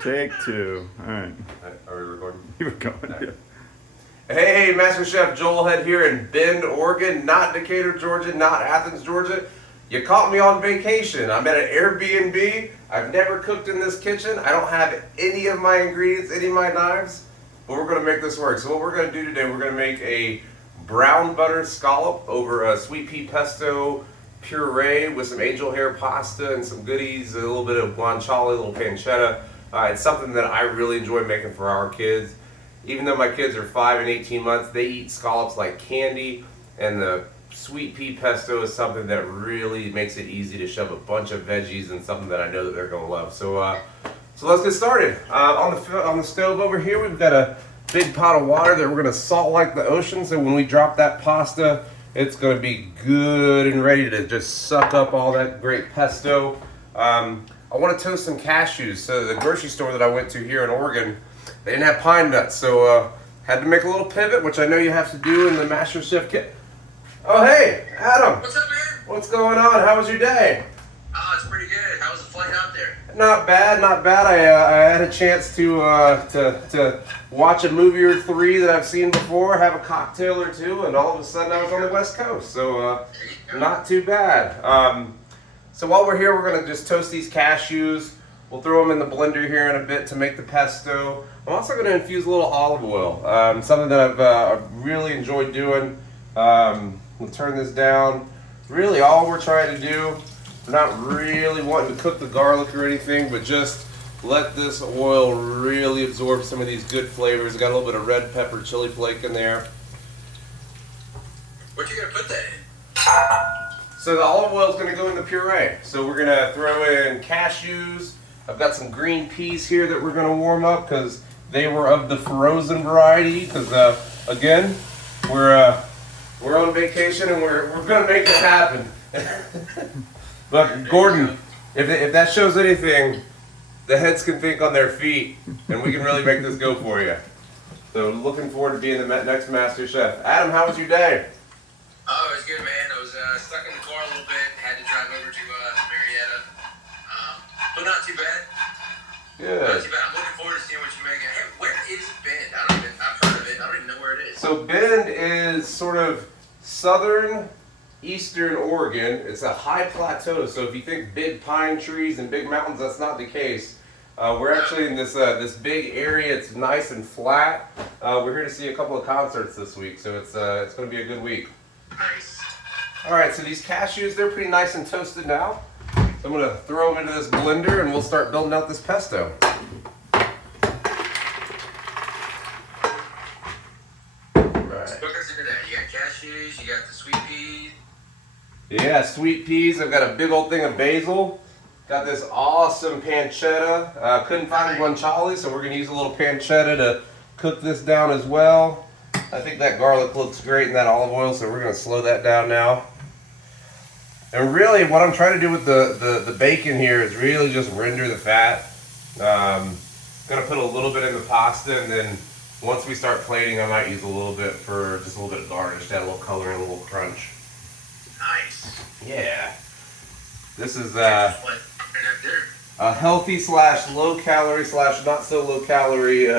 Take two. All right. Are we recording? You were going. Yeah. Hey, Master Chef Joel Head here in Bend, Oregon, not Decatur, Georgia, not Athens, Georgia. You caught me on vacation. I'm at an Airbnb. I've never cooked in this kitchen. I don't have any of my ingredients, any of my knives, but we're gonna make this work. So what we're gonna do today, we're gonna make a brown butter scallop over a sweet pea pesto puree with some angel hair pasta and some goodies, a little bit of guanciale, a little pancetta. It's something that I really enjoy making for our kids. Even though my kids are 5 and 18 months, they eat scallops like candy, and the sweet pea pesto is something that really makes it easy to shove a bunch of veggies and something that I know that they're gonna love. So let's get started. On the stove over here, we've got a big pot of water that we're gonna salt like the ocean. So when we drop that pasta, it's gonna be good and ready to just suck up all that great pesto. I want to toast some cashews. So the grocery store that I went to here in Oregon, they didn't have pine nuts, so had to make a little pivot, which I know you have to do in the Master Chef kit. Oh hey, Adam. What's up, man? What's going on? How was your day? Oh, it's pretty good. How was the flight out there? Not bad, not bad. I had a chance to watch a movie or three that I've seen before, have a cocktail or two, and all of a sudden I was on the West Coast. So not too bad. So while we're here, we're gonna just toast these cashews. We'll throw them in the blender here in a bit to make the pesto. I'm also gonna infuse a little olive oil, something that I've really enjoyed doing. We'll turn this down. Really all we're trying to do, we're not really wanting to cook the garlic or anything, but just let this oil really absorb some of these good flavors. Got a little bit of red pepper, chili flake in there. What you gonna put that in? So the olive oil is going to go in the puree. So we're going to throw in cashews. I've got some green peas here that we're going to warm up because they were of the frozen variety. Because again, we're on vacation and we're going to make it happen. But Gordon, if that shows anything, the heads can think on their feet, and we can really make this go for you. So looking forward to being the next Master Chef. Adam, how was your day? Oh, it was good, man. I was stuck in the car a little bit. Had to drive over to Marietta. But not too bad. Good. Not too bad. I'm looking forward to seeing what you're making. Hey, where is Bend? I've heard of it. I don't even know where it is. So Bend is sort of southern eastern Oregon. It's a high plateau. So if you think big pine trees and big mountains, that's not the case. We're actually in this big area. It's nice and flat. We're here to see a couple of concerts this week, so it's going to be a good week. Nice. All right, so these cashews, they're pretty nice and toasted now. So I'm going to throw them into this blender and we'll start building out this pesto. Right. What goes into that? You got cashews, you got the sweet peas. Yeah, sweet peas. I've got a big old thing of basil. Got this awesome pancetta. Couldn't find guanciale, so we're going to use a little pancetta to cook this down as well. I think that garlic looks great in that olive oil, so we're going to slow that down now. And really, what I'm trying to do with the bacon here is really just render the fat. Going to put a little bit in the pasta, and then once we start plating, I might use a little bit for just a little bit of garnish to add a little color and a little crunch. Nice. Yeah. This is Dinner. a healthy / low calorie / not so low calorie.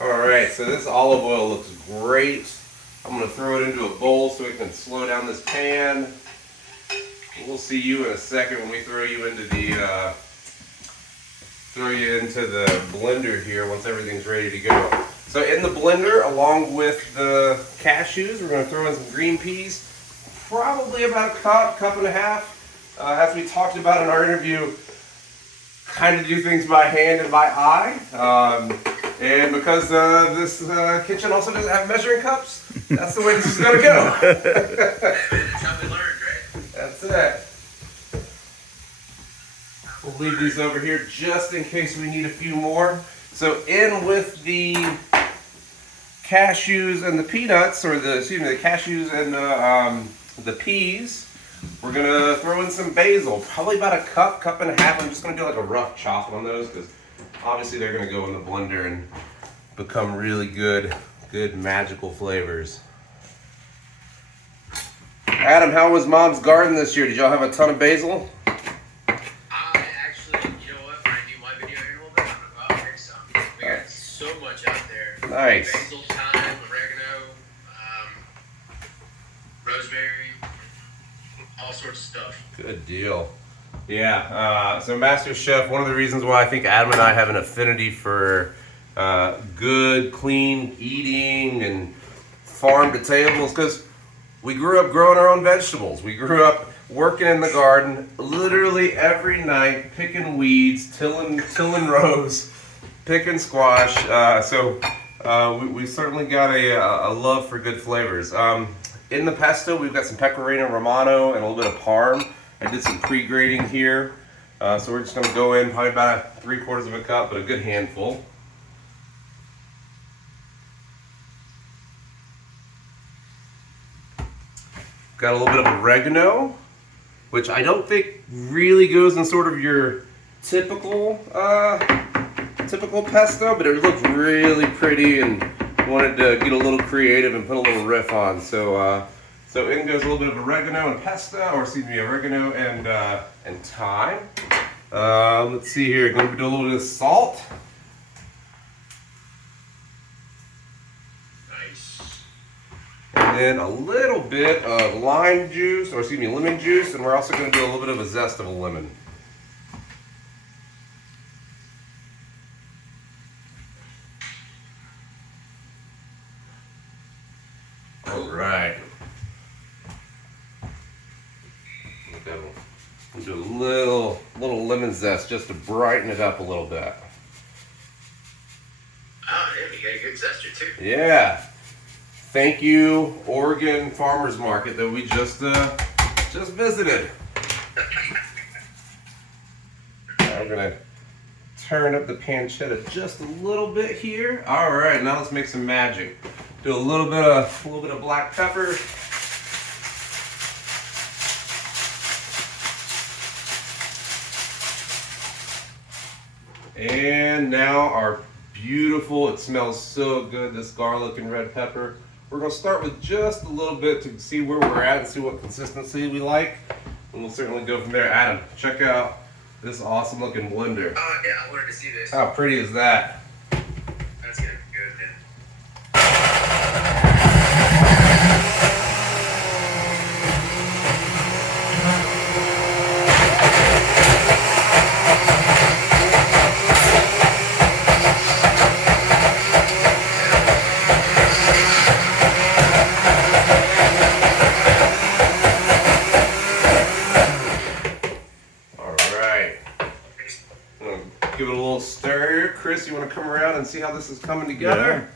All right, so this olive oil looks great. I'm going to throw it into a bowl so it can slow down this pan. We'll see you in a second when we throw you into the blender here once everything's ready to go. So in the blender, along with the cashews, we're going to throw in some green peas, probably about a cup and a half. As we talked about in our interview, kind of do things by hand and by eye. And because this kitchen also doesn't have measuring cups, that's the way this is going to go. That's how we learned, right? That's it. We'll leave these over here just in case we need a few more. So in with the cashews and the peanuts, or the cashews and the peas, we're gonna throw in some basil, probably about a cup and a half. I'm just gonna do like a rough chop on those because obviously they're gonna go in the blender and become really good magical flavors. Adam, how was Mom's garden this year? Did y'all have a ton of basil? I Nice. Basil, thyme, oregano, rosemary, all sorts of stuff. Good deal. Yeah, so Master Chef, one of the reasons why I think Adam and I have an affinity for good, clean eating and farm to table is because we grew up growing our own vegetables. We grew up working in the garden literally every night, picking weeds, tilling rows, picking squash. We certainly got a love for good flavors. In the pesto, we've got some pecorino romano and a little bit of parm. I did some pre-grating here. So we're just gonna go in probably about 3/4 of a cup, but a good handful. Got a little bit of oregano, which I don't think really goes in sort of your typical pesto, but it looked really pretty and wanted to get a little creative and put a little riff on. So in goes a little bit of oregano and oregano and thyme. Let's see here, going to do a little bit of salt. Nice. And then a little bit of lemon juice, and we're also going to do a little bit of a zest of a lemon. All right. We'll do a little lemon zest just to brighten it up a little bit. Oh, yeah, you got a good zester too. Yeah. Thank you, Oregon Farmers Market that we just visited. I'm gonna turn up the pancetta just a little bit here. All right, now let's make some magic. Do a little bit of black pepper. And now our beautiful, it smells so good, this garlic and red pepper. We're gonna start with just a little bit to see where we're at and see what consistency we like. And we'll certainly go from there. Adam, check out this awesome looking blender. Oh, yeah, I wanted to see this. How pretty is that? That's gonna be good, man. Give it a little stir. Chris, you want to come around and see how this is coming together?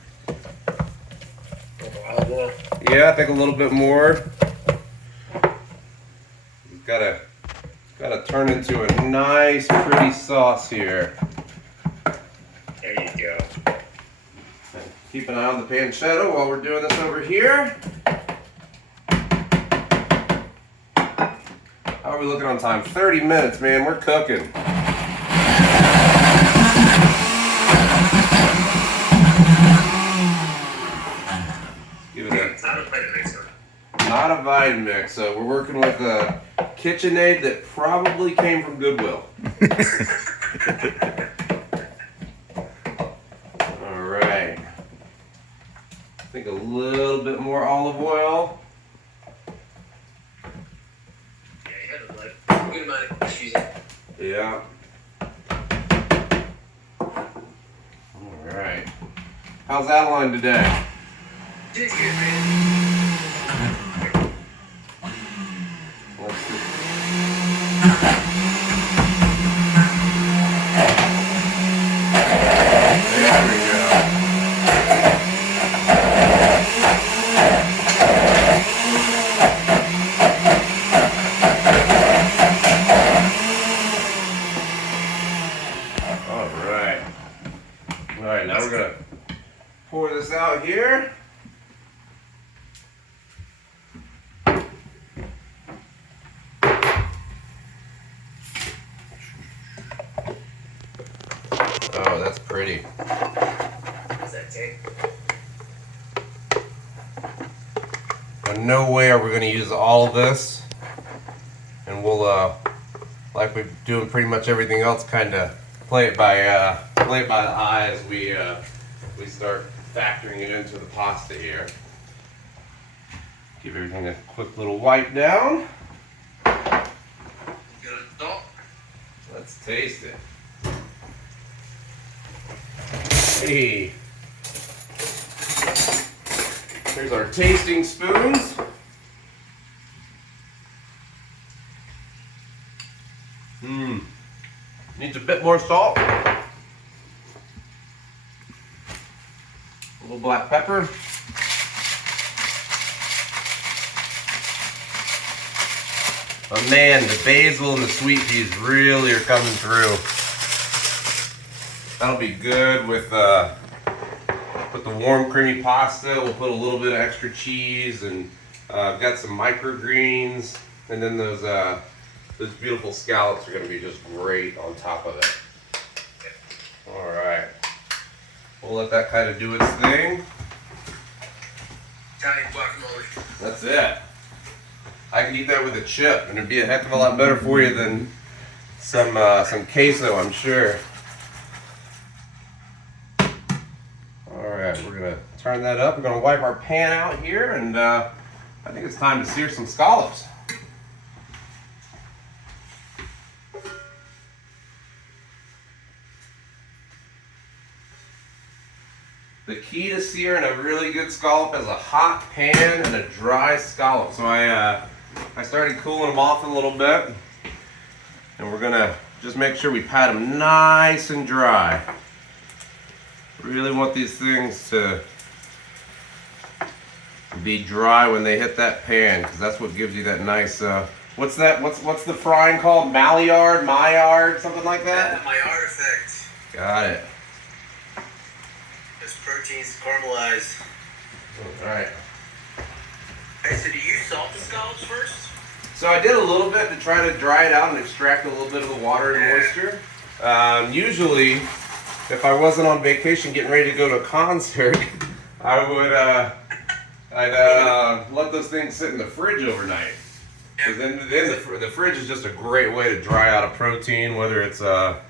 Yeah, I think a little bit more. You've got to turn into a nice, pretty sauce here. There you go. Keep an eye on the pancetta while we're doing this over here. How are we looking on time? 30 minutes, man. We're cooking. Give it a... Not a Vitamix. Not a Vitamix. So we're working with a KitchenAid that probably came from Goodwill. All right. I think a little bit more olive oil. Yeah, you had a good amount of cheese. Yeah. All right. How's Adeline today? She's good, man. Let's see. There we go. All right. All right, now we're gonna pour this out here. Oh, that's pretty. What's that take? In no way are we going to use all of this, and we'll, like we're doing pretty much everything else, kind of play it by the eye as we start factoring it into the pasta here. Give everything a quick little wipe down. Good salt. Let's taste it. Hey. Here's our tasting spoons. Needs a bit more salt. A little black pepper. Oh man, the basil and the sweet peas really are coming through. That'll be good with the warm creamy pasta. We'll put a little bit of extra cheese and got some microgreens, and then those beautiful scallops are going to be just great on top of it. All right, we'll let that kind of do its thing. Italian guacamole. That's it. I can eat that with a chip, and it'd be a heck of a lot better for you than some queso, I'm sure. All right, we're gonna turn that up. We're gonna wipe our pan out here, and I think it's time to sear some scallops. The key to searing a really good scallop is a hot pan and a dry scallop. So I started cooling them off a little bit, and we're gonna just make sure we pat them nice and dry. Really want these things to be dry when they hit that pan, because that's what gives you that nice. What's that? What's the frying called? Maillard, something like that. Maillard effect. Got it. Those proteins caramelize. All right. Hey, so do you salt the scallops first? So I did a little bit to try to dry it out and extract a little bit of the water and moisture. Usually, if I wasn't on vacation getting ready to go to a concert, I would I'd let those things sit in the fridge overnight. Because then the fridge is just a great way to dry out a protein, whether it's a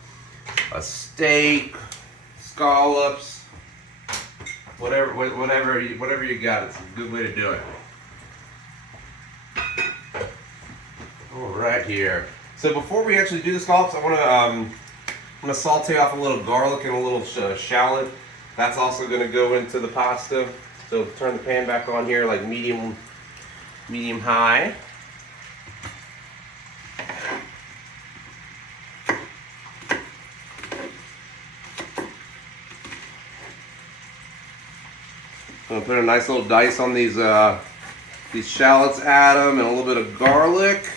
steak, scallops, whatever you got. It's a good way to do it. All right here. So before we actually do the scallops, I'm gonna saute off a little garlic and a little shallot. That's also gonna go into the pasta. So turn the pan back on here, like medium high. I'm gonna put a nice little dice on these shallots, add them, and a little bit of garlic.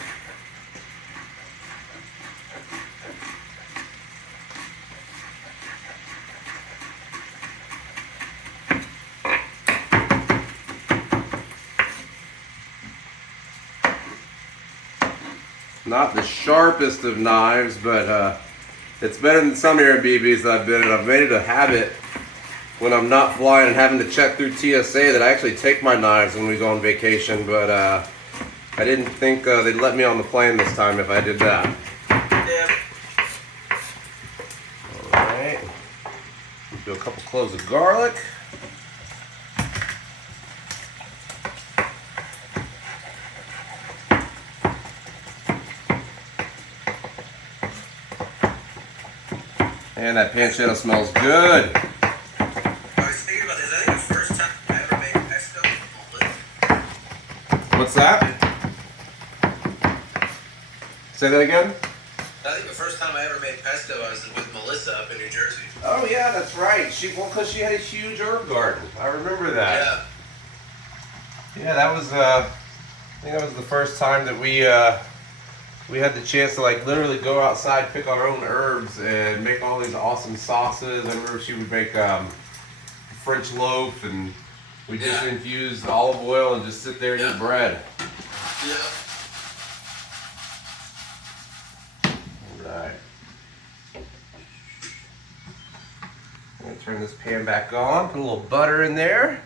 Not the sharpest of knives, but it's better than some Airbnbs that I've been in. I've made it a habit when I'm not flying and having to check through TSA that I actually take my knives when we go on vacation, but I didn't think they'd let me on the plane this time if I did that. Yeah. Alright. Do a couple cloves of garlic. And that pancetta smells good. I was thinking about this. I think the first time I ever made pesto was with What's that? Say that again? I think the first time I ever made pesto, I was with Melissa up in New Jersey. Oh yeah, that's right. Because she had a huge herb garden. I remember that. Yeah. Yeah, that was. I think that was the first time that we had the chance to like literally go outside, pick our own herbs, and make all these awesome sauces. I remember she would make French loaf, and we just infuse olive oil and just sit there and eat bread. Yeah. All right. I'm gonna turn this pan back on. Put a little butter in there.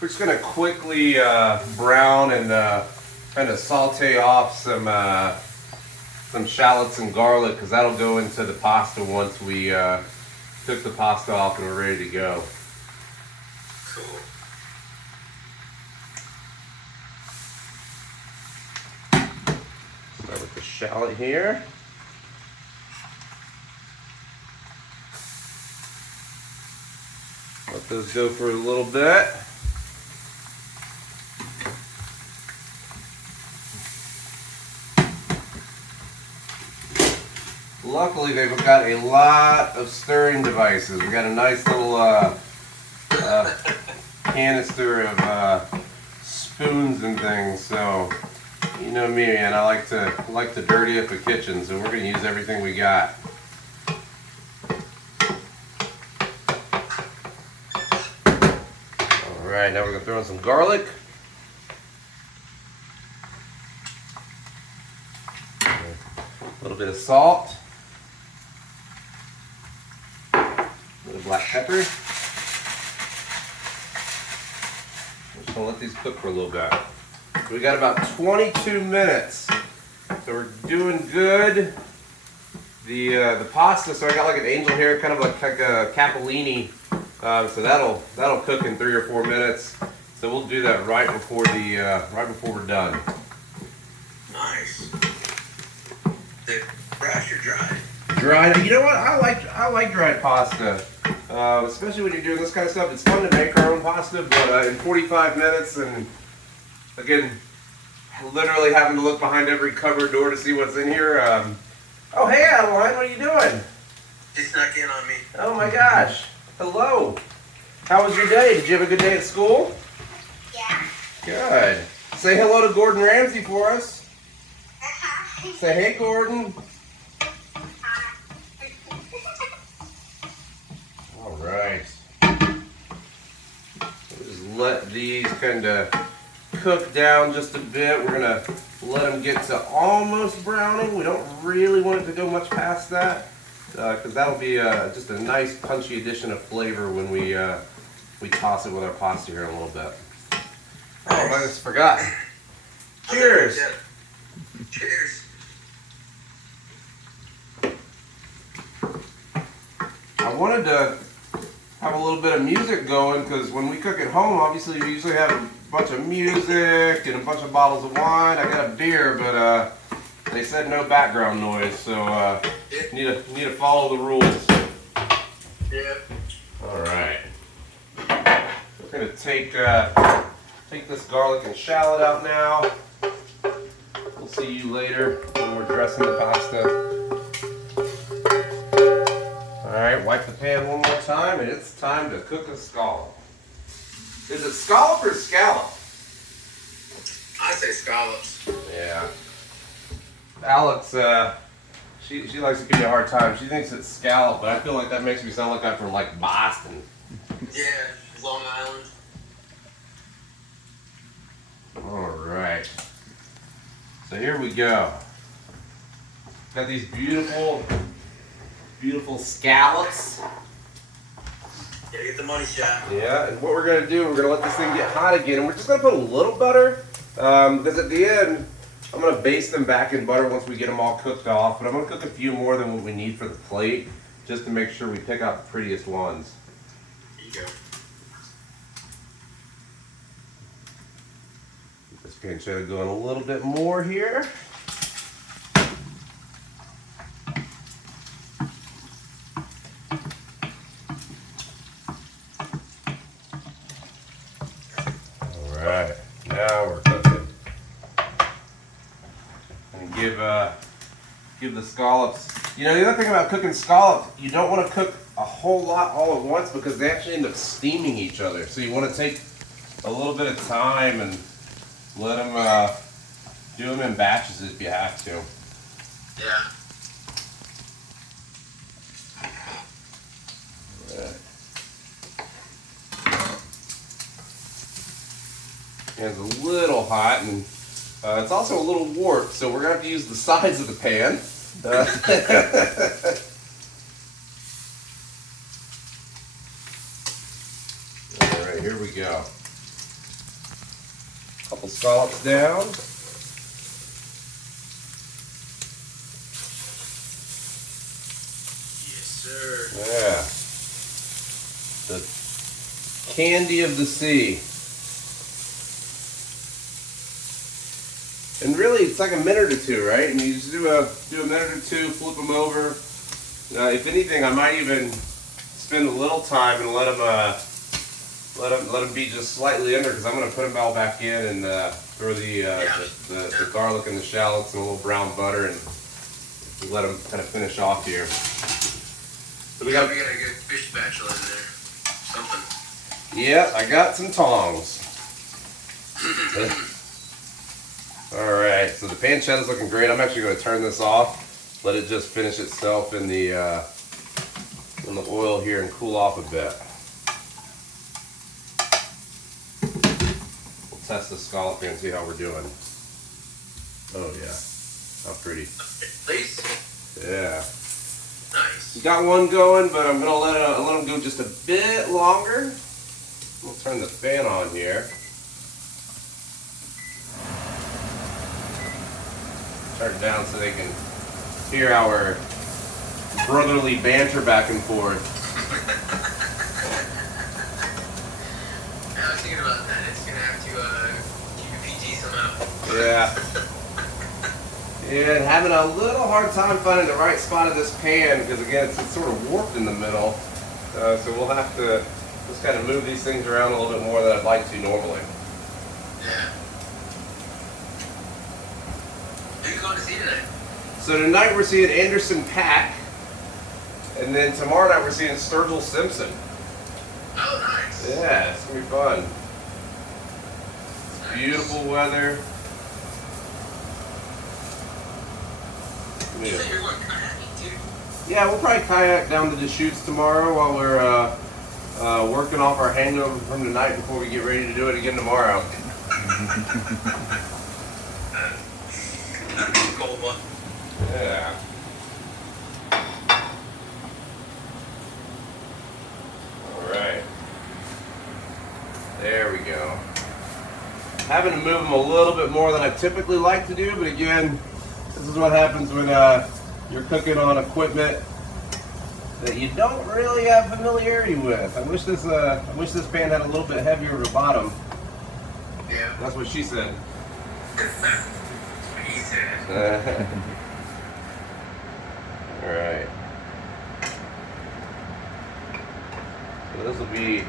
We're just gonna quickly brown and kind of saute off some shallots and garlic because that'll go into the pasta once we cook the pasta off and we're ready to go. Cool. Start with the shallot here. Let those go for a little bit. Luckily, they've got a lot of stirring devices. We got a nice little canister of spoons and things. So, you know me, man. I like to dirty up the kitchen. So we're gonna use everything we got. All right, now we're gonna throw in some garlic. A little bit of salt. Black pepper. I'm just gonna let these cook for a little bit. We got about 22 minutes, so we're doing good. The pasta, so I got like an angel hair, kind of like a capellini. So that'll cook in 3 or 4 minutes. So we'll do that right before we're done. Nice. They're fresh or dry? Dried. You know what? I like dried pasta. Especially when you're doing this kind of stuff. It's fun to make our own pasta, but in 45 minutes, and again, literally having to look behind every cupboard door to see what's in here. Oh, hey, Adeline, what are you doing? She snuck in on me. Oh my gosh. Hello. How was your day? Did you have a good day at school? Yeah. Good. Say hello to Gordon Ramsay for us. Say, hey, Gordon. All right. We'll just let these kind of cook down just a bit. We're gonna let them get to almost browning. We don't really want it to go much past that because that'll be just a nice punchy addition of flavor when we toss it with our pasta here in a little bit. Oh, I just forgot. Cheers. Cheers. I wanted to have a little bit of music going because when we cook at home, obviously we usually have a bunch of music and a bunch of bottles of wine. I got a beer, but they said no background noise, so need to follow the rules. Yeah. All right. We're gonna take this garlic and shallot out now. We'll see you later when we're dressing the pasta. Alright, wipe the pan one more time, and it's time to cook a scallop. Is it scallop or scallop? I say scallops. Yeah. Alex, she likes to give me a hard time. She thinks it's scallop, but I feel like that makes me sound like I'm from like Boston. Yeah, Long Island. Alright. So here we go. Got these beautiful scallops. Gotta get the money shot. Yeah, and what we're gonna do, we're gonna let this thing get hot again, and we're just gonna put a little butter, because at the end, I'm gonna baste them back in butter once we get them all cooked off, but I'm gonna cook a few more than what we need for the plate, just to make sure we pick out the prettiest ones. Here you go. Get this pancetta going a little bit more here. Alright, now we're cooking. And give the scallops. You know, the other thing about cooking scallops, you don't want to cook a whole lot all at once because they actually end up steaming each other. So you want to take a little bit of time and let them do them in batches if you have to. Yeah. Right. And it's a little hot, and it's also a little warped, so we're going to have to use the sides of the pan. All right, here we go. Couple scallops down. sir. Yeah. The candy of the sea. And really, it's like a minute or two, right? And you just do a minute or two, flip them over. If anything, I might even spend a little time and let them be just slightly under, because I'm going to put them all back in and throw the garlic and the shallots and a little brown butter and let them kind of finish off here. So we got a good fish spatula in there. Something. Yeah, I got some tongs. All right, so the pancetta is looking great. I'm actually going to turn this off, let it just finish itself in the oil here and cool off a bit. We'll test the scallop here and see how we're doing. Oh yeah, how pretty. Please. Yeah. Nice. Got one going, but I'm gonna let them go just a bit longer. We'll turn the fan on here. Turn it down so they can hear our brotherly banter back and forth. I was thinking about that. It's gonna have to keep it PG somehow. Yeah. And having a little hard time finding the right spot of this pan, because again, it's sort of warped in the middle. So we'll have to just kind of move these things around a little bit more than I'd like to normally. Yeah. Who are you going to see tonight? So tonight we're seeing Anderson .Paak, and then tomorrow night we're seeing Sturgill Simpson. Oh, nice. Yeah, it's gonna be fun. It's beautiful weather. You said you're going kayaking too? Yeah, we'll probably kayak down to the chutes tomorrow while we're working off our hangover from tonight before we get ready to do it again tomorrow. Cold one. Yeah. All right. There we go. Having to move them a little bit more than I typically like to do, but again, this is what happens when you're cooking on equipment that you don't really have familiarity with. I wish this pan had a little bit heavier of a bottom. Yeah. That's what she said. He said. All right. So this will be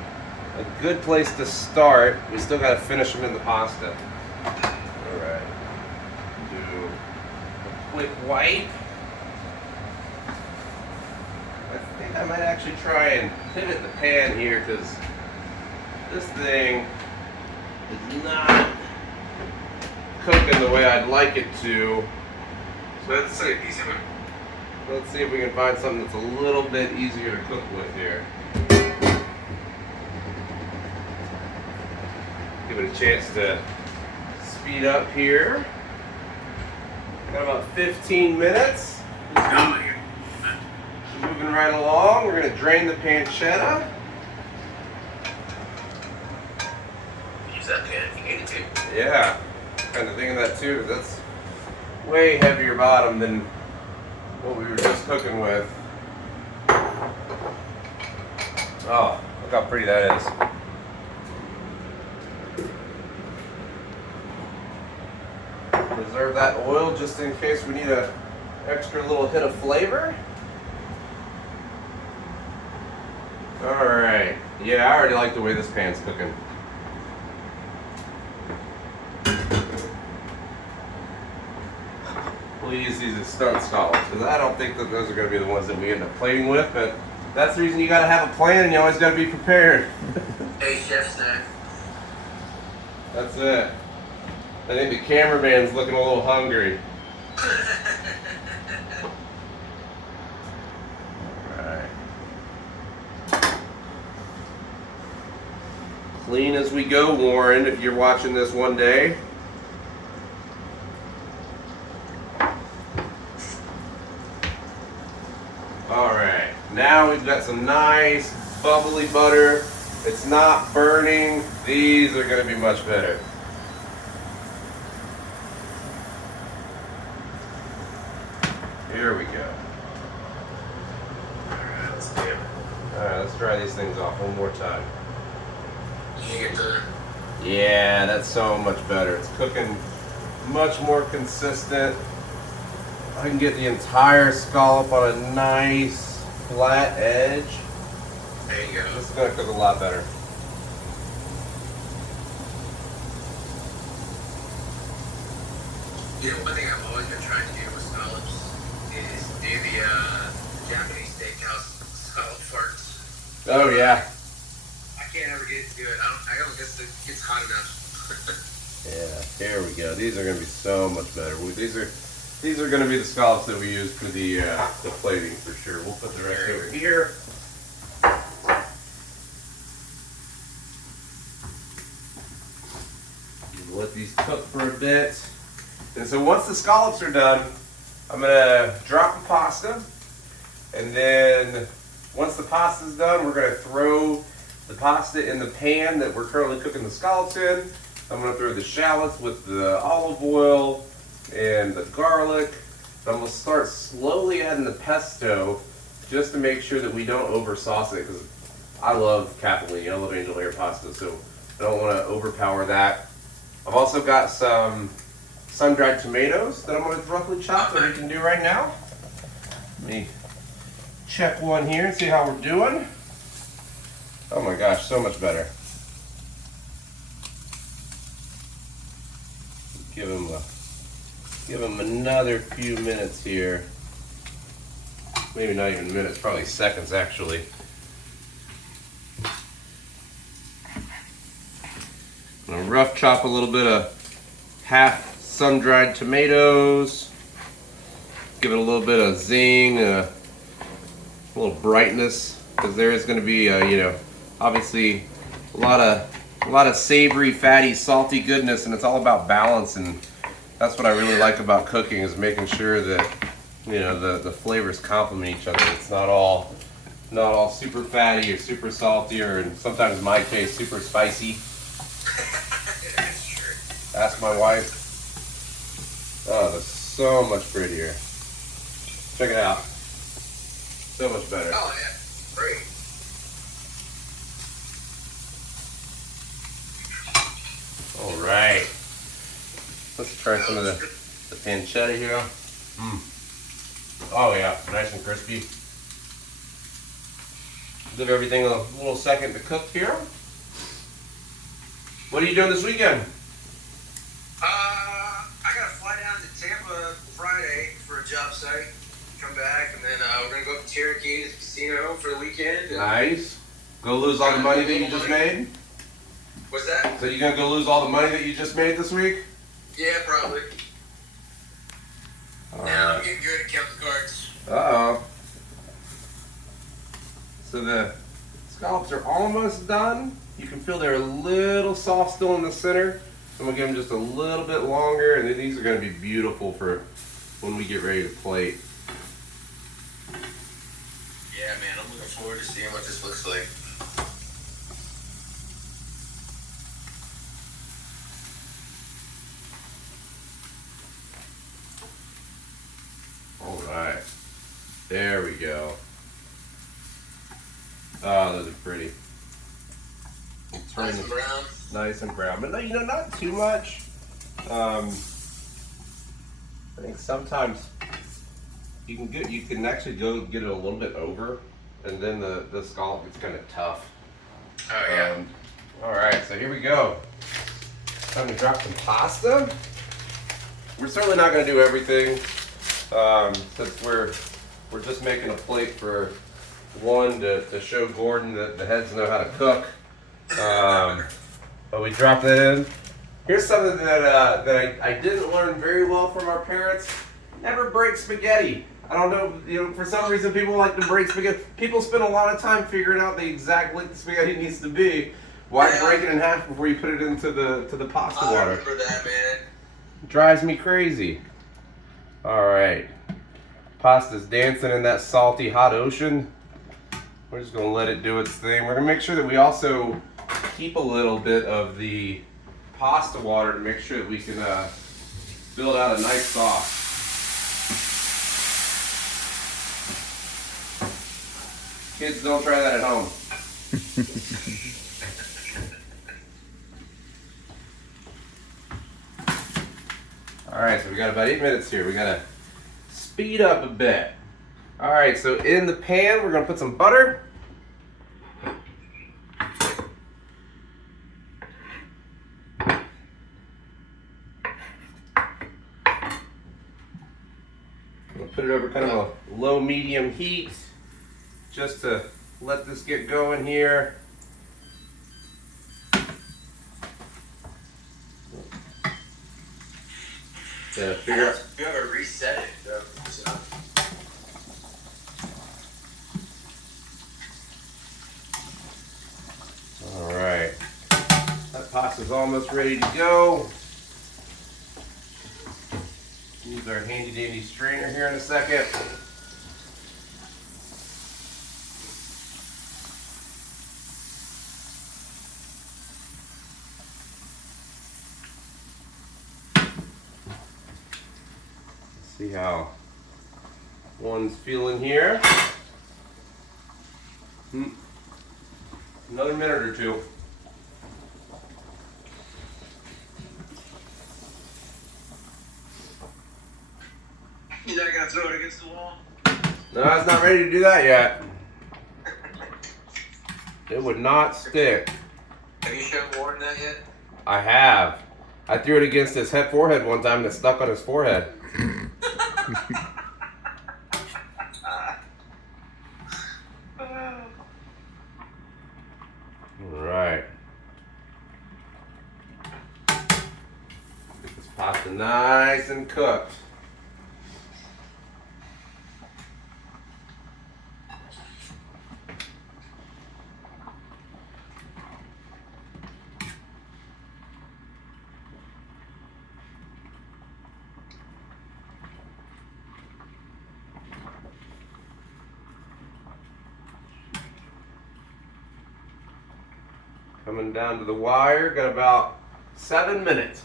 a good place to start. We still got to finish them in the pasta. All right. Do a quick wipe. I think I might actually try and pivot the pan here, because this thing is not cooking the way I'd like it to. So let's see if we can find something that's a little bit easier to cook with here. Give it a chance to speed up here. Got about 15 minutes. Moving right along. We're going to drain the pancetta. Use that pan if you needed to. Yeah, kind of thinking that too. That's way heavier bottom than what we were just cooking with. Oh, look how pretty that is. Reserve that oil just in case we need an extra little hit of flavor. All right. Yeah, I already like the way this pan's cooking. We'll use these as stunt scallops, because I don't think that those are going to be the ones that we end up plating with, but that's the reason you got to have a plan, and you always got to be prepared. Hey, chef snack. That's it. I think the cameraman's looking a little hungry. Alright. Clean as we go, Warren, if you're watching this one day. Alright, now we've got some nice bubbly butter. It's not burning. These are going to be much better. Here we go. Alright, Alright, let's dry these things off one more time. Did you get the? Yeah, that's so much better. It's cooking much more consistent. I can get the entire scallop on a nice flat edge. There you go. This is gonna cook a lot better. You know, one thing I've always been trying to do with scallops is do the Japanese steakhouse scallop farts. Oh yeah. I can't ever get to do it. I don't guess it gets hot enough. Yeah, here we go. These are gonna be so much better. These are gonna be the scallops that we use for the plating for sure. We'll put the rest over here. Let these cook for a bit. And so once the scallops are done, I'm gonna drop the pasta. And then once the pasta's done, we're gonna throw the pasta in the pan that we're currently cooking the scallops in. I'm gonna throw the shallots with the olive oil and the garlic. I'm gonna start slowly adding the pesto just to make sure that we don't over sauce it, because I love capellini, I love angel hair pasta, so I don't want to overpower that. I've also got some sun-dried tomatoes that I'm going to roughly chop that we can do right now. Let me check one here and see how we're doing. Oh my gosh, so much better. Give them another few minutes here. Maybe not even minutes, probably seconds actually. I'm gonna rough chop a little bit of half sun-dried tomatoes. Give it a little bit of zing, a little brightness, because there is going to be, obviously a lot of savory, fatty, salty goodness, and it's all about balance. And that's what I really like about cooking, is making sure that the flavors complement each other. It's not all super fatty or super salty, or in sometimes in my case super spicy. That's true. Ask my wife. Oh, that's so much prettier. Check it out. So much better. Oh yeah, great. All right. Let's try some of the pancetta here. Oh yeah, nice and crispy. Give everything a little second to cook here. What are you doing this weekend? I gotta fly down to Tampa Friday for a job site. Come back, and then we're gonna go up to Cherokee to the casino for the weekend. And Nice. Go lose all the money that you just made? what's that? So you gonna go lose all the money that you just made this week? Yeah, probably. All Now I'm right. getting good at counting cards. Uh-oh. So the scallops are almost done. You can feel they're a little soft still in the center. I'm gonna give them just a little bit longer, and then these are gonna be beautiful for when we get ready to plate. Yeah, man, I'm looking forward to seeing what this looks like. All right. There we go. Oh, those are pretty. Nice and brown. Nice and brown, but no, not too much. I think sometimes you can actually go get it a little bit over, and then the scallop gets kind of tough. Oh yeah. All right, so here we go. Time to drop some pasta. We're certainly not going to do everything, since we're just making a plate for one to show Gordon that the heads know how to cook. But we drop that in. Here's something that I didn't learn very well from our parents. Never break spaghetti. I don't know, for some reason people like to break spaghetti. People spend a lot of time figuring out the exact length the spaghetti needs to be. Why break it in half before you put it into the pasta I water? remember that, man. Drives me crazy. All right. Pasta's dancing in that salty hot ocean. We're just gonna let it do its thing. We're gonna make sure that we also keep a little bit of the pasta water to make sure that we can build out a nice sauce. Kids, don't try that at home. Alright, so we got about 8 minutes here. We gotta speed up a bit. Alright, so in the pan, we're gonna put some butter. We'll put it over kind of a low medium heat just to let this get going here. To figure out. You ever reset it though? So. All right, that pasta's almost ready to go. Use our handy dandy strainer here in a second. See how one's feeling here. Another minute or two. You're not gonna throw it against the wall? No, it's not ready to do that yet. It would not stick. Have you shown Warren that yet? I have. I threw it against his forehead one time and it stuck on his forehead. Alright. Get this pasta nice and cooked. Coming down to the wire, got about 7 minutes.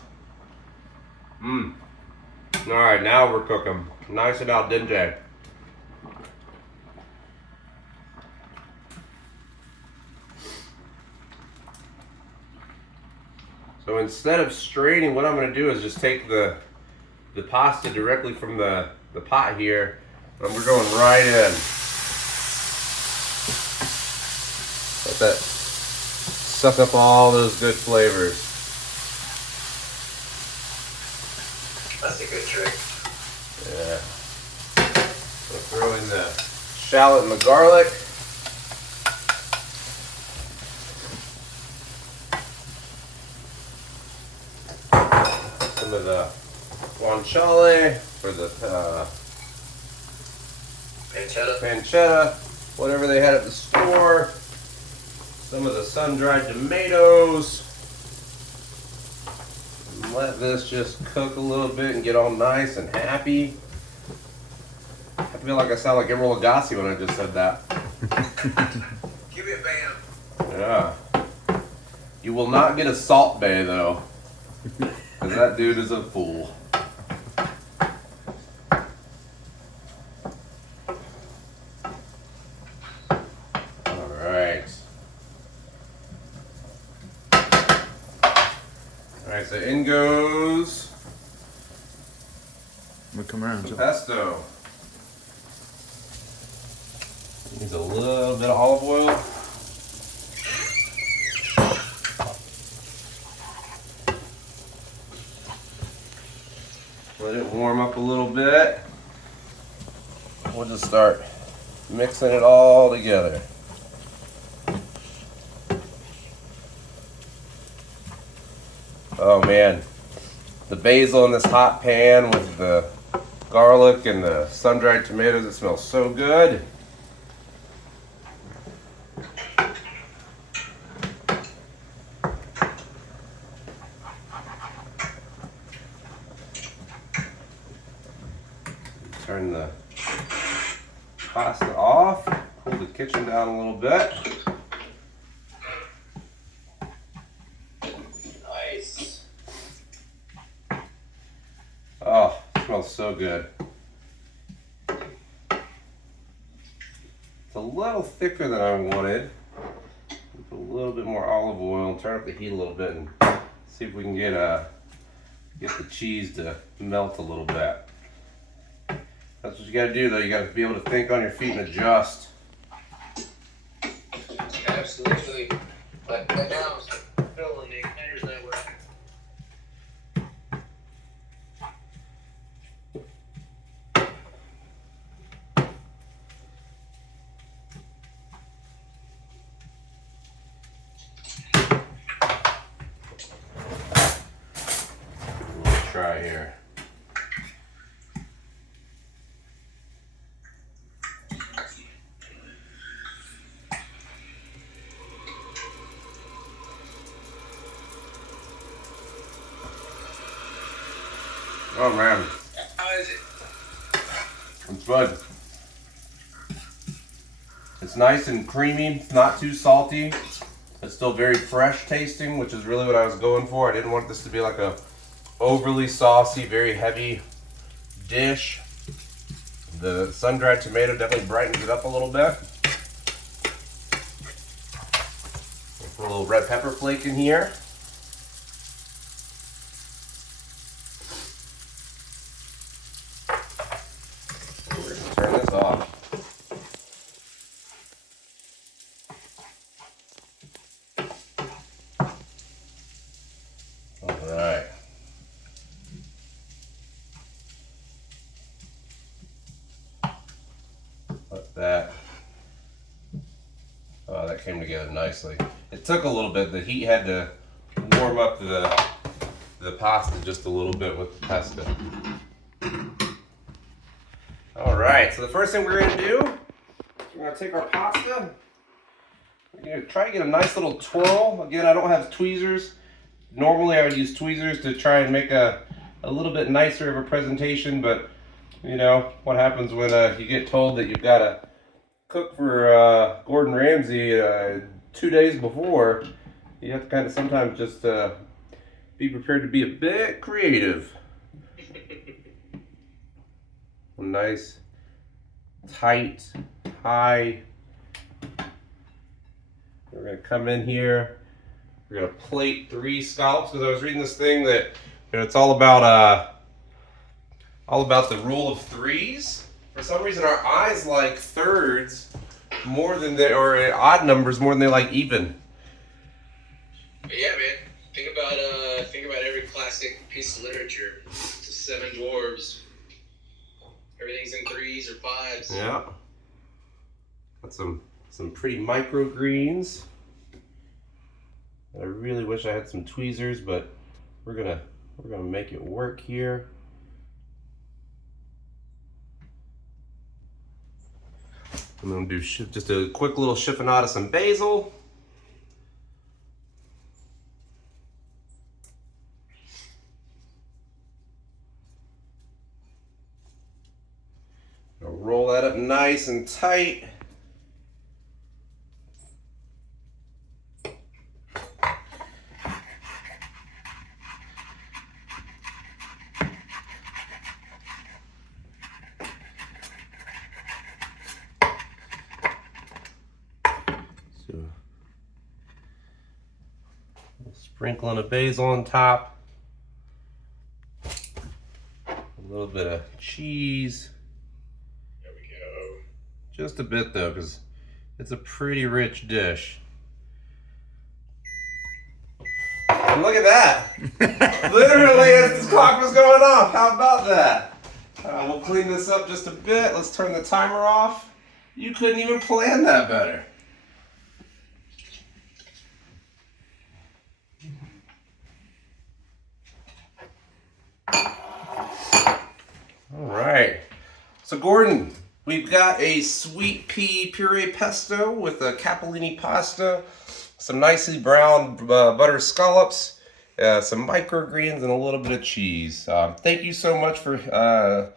Alright, now we're cooking. Nice and al dente. So instead of straining, what I'm going to do is just take the pasta directly from the pot here, and we're going right in. Let that suck up all those good flavors. That's a good trick. Yeah. So throw in the shallot and the garlic. Some of the guanciale or the pancetta, whatever they had at the store. Some of the sun-dried tomatoes. And let this just cook a little bit and get all nice and happy. I feel like I sound like Emeril Lagasse when I just said that. Give me a bam. Yeah. You will not get a Salt Bae though, because that dude is a fool. Alright, so in goes We'll come around. some pesto. Needs a little bit of olive oil. Let it warm up a little bit. We'll just start mixing it all together. Oh man, the basil in this hot pan with the garlic and the sun-dried tomatoes, it smells so good. Turn the pasta off, pull the kitchen down a little bit. Nice. Oh, it smells so good. It's a little thicker than I wanted. Put a little bit more olive oil and turn up the heat a little bit and see if we can get the cheese to melt a little bit. That's what you gotta do though, you gotta be able to think on your feet and adjust. Absolutely. But right now, I'm filling the igniter's not working. Try here. Oh man, How is it? it's good. It's nice and creamy, not too salty. It's still very fresh tasting, which is really what I was going for. I didn't want this to be like a overly saucy, very heavy dish. The sun-dried tomato definitely brightens it up a little bit. Put a little red pepper flake in here. We're gonna turn this off. All right. Let that. Oh, that came together nicely. It took a little bit. The heat had to warm up the pasta just a little bit with the pesto. All right. So the first thing we're gonna do is we're gonna take our pasta. We're gonna try to get a nice little twirl. Again, I don't have tweezers. Normally, I would use tweezers to try and make a little bit nicer of a presentation, but you know what happens when you get told that you've got to cook for Gordon Ramsay 2 days before. You have to kind of sometimes just be prepared to be a bit creative. A nice, tight, high. We're gonna come in here. We're gonna plate 3 scallops because I was reading this thing that it's all about the rule of threes. For some reason, our eyes like thirds more than they, or odd numbers more than they like even. Yeah, man. Think about every classic piece of literature. The 7 dwarves. Everything's in 3s or 5s. Yeah. Got some pretty microgreens. I really wish I had some tweezers, but we're gonna make it work here. I'm gonna do just a quick little chiffonade of some basil. I'll roll that up nice and tight. Sprinkling of basil on top. A little bit of cheese. There we go. Just a bit though, because it's a pretty rich dish. And look at that! Literally as this clock was going off. How about that? We'll clean this up just a bit. Let's turn the timer off. You couldn't even plan that better. All right. So Gordon, we've got a sweet pea puree pesto with a capellini pasta, some nicely browned butter scallops, some microgreens, and a little bit of cheese. Thank you so much for the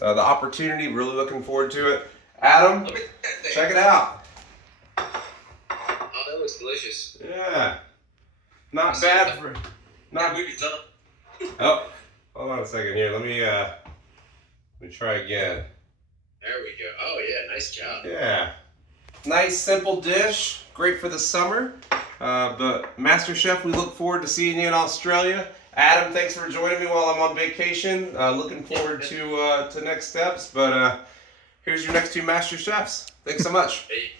opportunity. Really looking forward to it. Adam, check it out. Oh, that looks delicious. Yeah. Not bad for... Not maybe done. Oh, hold on a second here. Let me try again. There we go. Oh yeah, nice job. Yeah. Nice, simple dish. Great for the summer. But Master Chef, we look forward to seeing you in Australia. Adam, thanks for joining me while I'm on vacation. Looking forward to next steps. But here's your next two Master Chefs. Thanks so much. Hey.